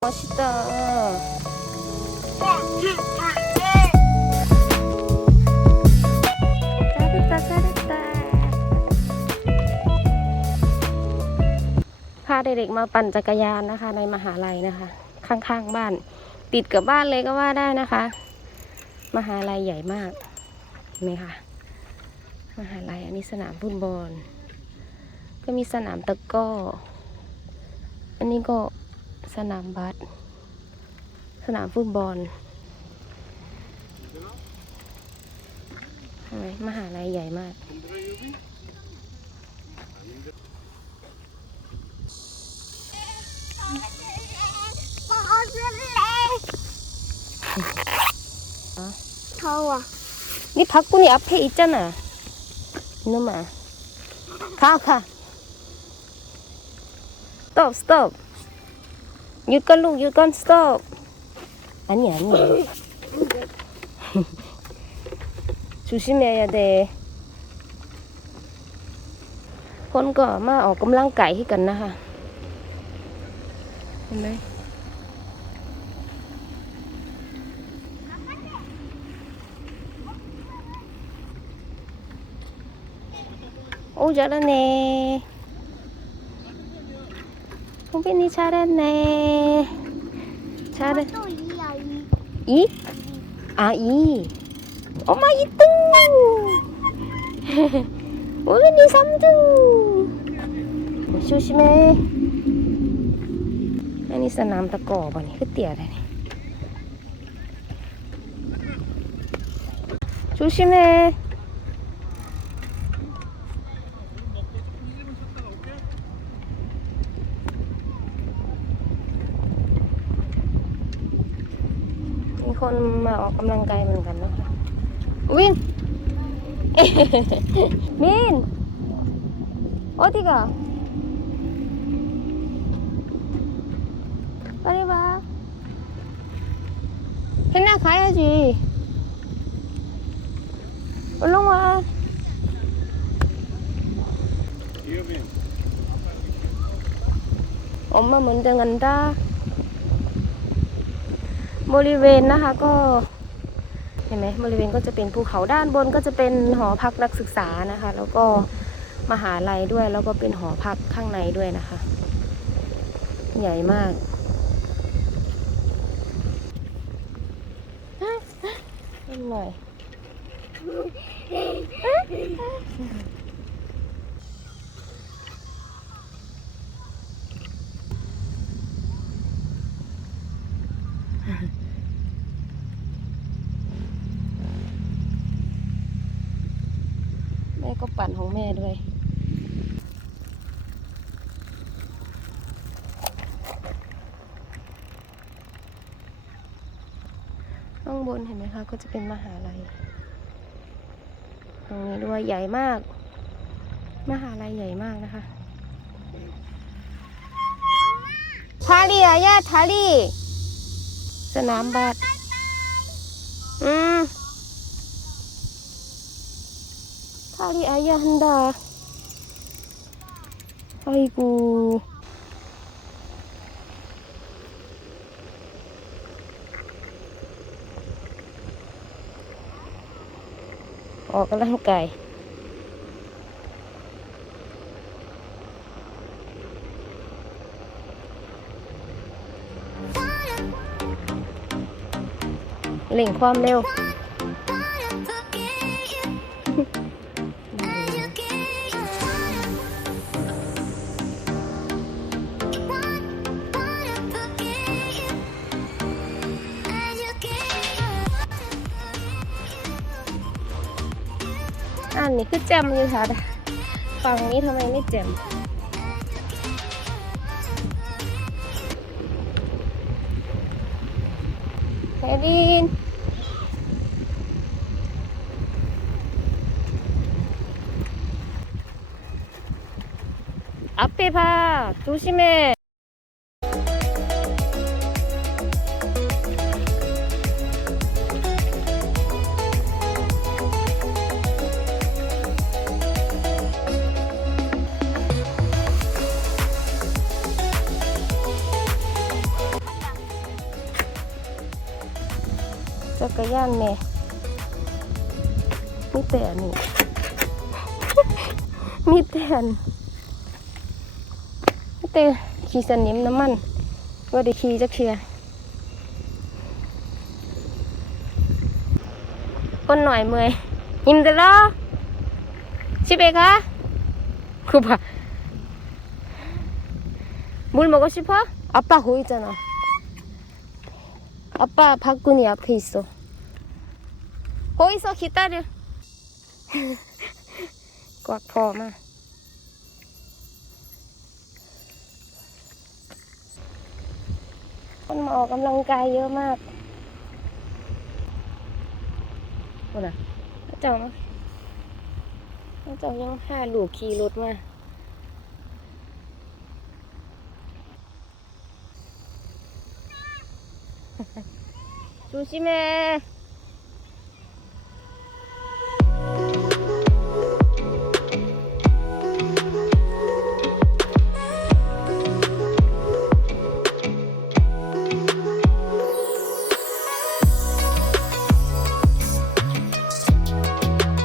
멋있다. 잘했다, 잘했다. พาเด็กๆมาปั่นจักรยานนะคะ ในมหาลัยนะคะ ข้างๆบ้าน ติดกับบ้านเลยก็ว่าได้นะคะ มหาลัยใหญ่มากเห็นไหมคะมหาลัยอันนี้สนามฟุตบอล ก็มีสนามตะกร้อ อันนี้ก็ สนามบาสสนามฟุตบอลเห็นไหมมหาลัยใหญ่มาก 더워. 네 바구니 앞에 있잖아. 이놈아. 가, 가. 스톱, 스톱. 유건 룩, 유건 스톱. 아니, 아니. 조심해야 돼. คนก็มาออกกำลังกายให้กันนะคะ เห็นไหม 오 잘하네 호빈이 잘했네. 잘해. 또 2야, 아 이. 엄마 이 등. 호빈이 삼 등. 네, 조심해. 아니서 남 닦고 어머니 흩띠야라네. 조심해. คนมาออกกำลังกายเหมือนกันนะคะวิน มินอ디가 빨리 와 혜나 가야지 얼른 와 엄마 먼저 간다 บริเวณนะคะก็เห็นไหมบริเวณก็จะเป็นภูเขาด้านบนก็จะเป็นหอพักนักศึกษานะคะ แล้วก็มหาลัยด้วยแล้วก็เป็นหอพักข้างในด้วยนะคะ ใหญ่มากนิดหน่อย ก็ปั่นของแม่ด้วย ข้างบนเห็นไหมคะก็จะเป็นมหาลัย ตรงนี้ด้วยใหญ่มาก มหาลัยใหญ่มากนะคะทาลีอะย่าทาลีสนามบาสอืม ทาลีอาย่าฮันดาไอ้กูออกกำลังกายเร่งความเร็ว นนี้คือแจมอยู่ค่ะฝั่งนี้ทำไมไม่แจมเฮดิน 앞에 봐. 조심해. จักรยานแม่มีแต่อันนี่ มีแต่อันมีแต่ขี่สนิมน้ำมันว่าได้ขี่จักเทียคนหน่อยเมื่อยหิมเดลอชิเบคะคุบะ물 먹고 싶어? 아빠 거기 있잖아. 아빠 바구니 앞에 있어. 거기서 기다려. 꽉 퍼마.คนมาออกกำลังกายเยอะมากคนอ่ะเจ้ามาเจ้ายังพาลูกขี่รถมา 조심해.